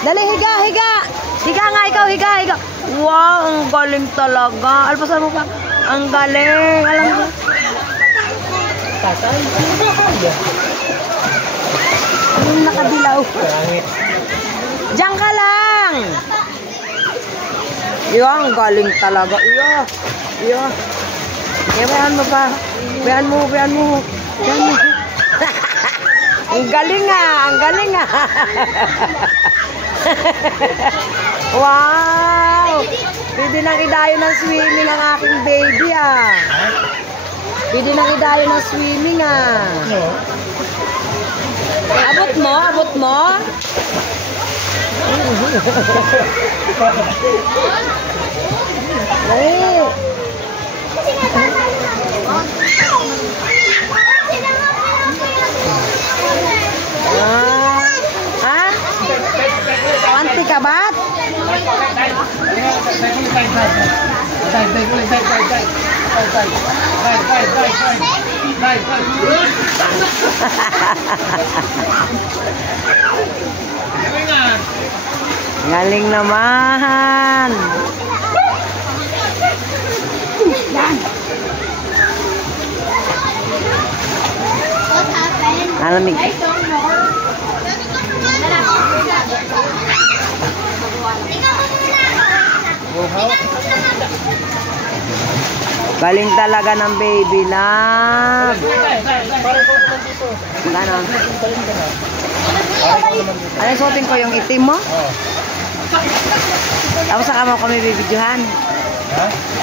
Dali, higa, higa. Higa nga ikaw, higa, higa. Wow, ang galing talaga. Alpasan mo pa. Ang galing. Alam mo. Tatay. Anong nakadilaw? Diyan ka lang. Iyo, ang galing talaga. Iyo. Iyo. Bayan mo pa. Bayan mo, bayan mo. Bayan mo. Ang galing ah, ang galing ah. Wow! Pwede nang idayo ng swimming ang aking baby ah. Pwede nang idayo ng swimming ah. Abot mo, abot mo. Ay. Panty ka ba? Galing naman. Alamig. Galing talaga ng baby na. Ano? Ano suotin ko yung itim mo? Tapos saka mo kami bibidyohan.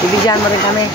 Bibidyohan mo rin kami.